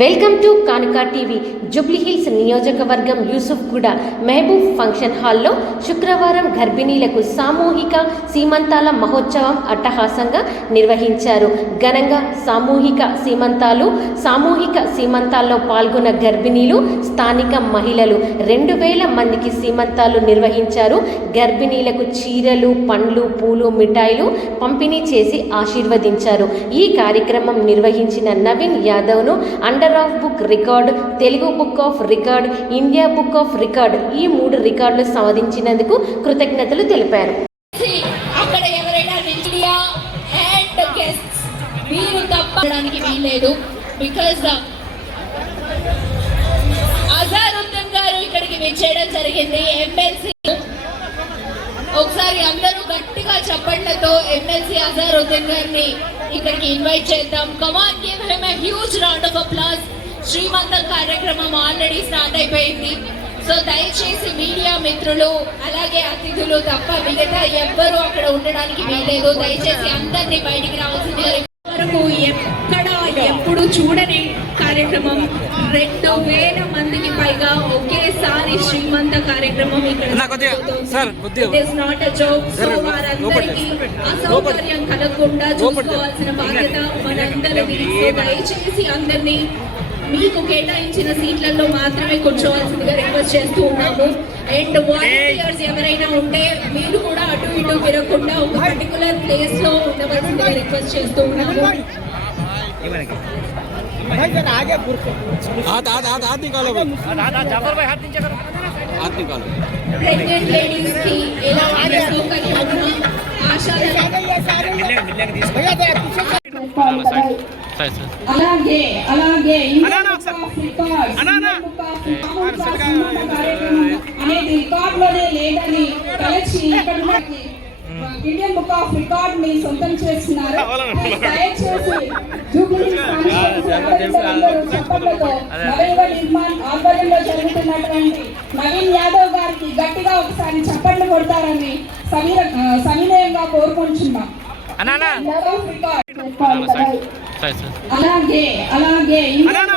Welcome to Kanuka TV. Jubilee Hills నియోజకవర్గం Yousufguda Mahabub function హాల్లో శుక్రవారం గర్భిణీలకు సామూహిక సీమంతాల మహోత్సవం అట్టహాసంగా నిర్వహించారు. ఘనంగా సామూహిక సీమంతాలు సామూహిక సీమంతాల్లో పాల్గొన్న గర్భిణీలు స్థానిక మహిళలు రెండు వేల మందికి సీమంతాలు నిర్వహించారు. గర్భిణీలకు చీరలు పండ్లు పూలు మిఠాయిలు పంపిణీ చేసి ఆశీర్వదించారు. ఈ కార్యక్రమం నిర్వహించిన Naveen యాదవ్ను wonder of book record Telugu book of record India book of record ఈ మూడు రికార్డులు సాధించినందుకు కృతజ్ఞతలు తెలిపారు. అక్కడ ఎవరైనా ఇండియా అండ్ గెస్ట్స్ మీరు తప్పడానికి వీల్లేదు బికాస్ uh, అజారుద్దీన్ గారు ఇక్కడికి విచ్చేయడం జరిగింది. ఎమ్మెల్సీ ఒకసారి అందరూ గట్టిగా చప్పట్లతో ఎమ్మెల్సీ అజారుద్దీన్ గారిని ఇక్కడికి ఇన్వైట్ చేద్దాం. Come on give him a huge round of applause శ్రీమంతం కార్యక్రమం ఆల్రెడీ స్టార్ట్ అయిపోయింది. సో దయచేసి మీడియా మిత్రులు అలాగే అతిథులు తప్ప మిగతా ఎవ్వరూ అక్కడ ఉండడానికి వీలేదు దయచేసి అందరినీ బయటికి రావాల్సింది వరకు ఎక్కడ ఎప్పుడు చూడని కార్యక్రమం రెండు వేల మందికి పైగా ఒకేసారి శ్రీమంత కార్యక్రమం ఇక్కడ. So జర, వారందరికీ. అసౌకర్యం కలగకుండా. చూసుకోవాల్సిన బాధ్యత మనందరిది దయచేసి అందరినీ మీకు కేటాయించిన సీట్లలో మాత్రమే కూర్చోవాల్సిందిగా రిక్వెస్ట్ చేస్తూ ఉన్నాము. అండ్ వాలంటీర్స్ ఎవరైనా ఉంటే మీరు కూడా అటు ఇటు తిరగకుండా ఒక పర్టికులర్ ప్లేస్లో ఉండవలసిందిగా రిక్వెస్ట్ చేస్తూ ఉన్నాము. हाथ हाथ हाथ हाथ निकालो भाई हाथ निकालो ప్రెగ్నెంట్ లేడీస్ కి ఎలాంటి సౌకర్యం ఉన్నా ఆశాలను అలాగే అలాగే Indian Book of Records Indian Book of Records కార్యక్రమం అనేది రికార్డ్ లోనే లేదని తలచి ఇక్కడ ఉన్నకి ఇండియన్ బుక్ ఆఫ్ రికార్డ్ ని సొంతం చేస్తున్నారు దయచేసి చప్పట్లతో నవీన నిర్మాణ్ ఆధ్వర్యంలో జరుగుతున్నటువంటి నవీన్ యాదవ్ గారికి గట్టిగా ఒకసారి చప్పట్లు కొడతారని సమీర సవినయంగా కోరుకుంటున్నాం. అలాగే అలాగే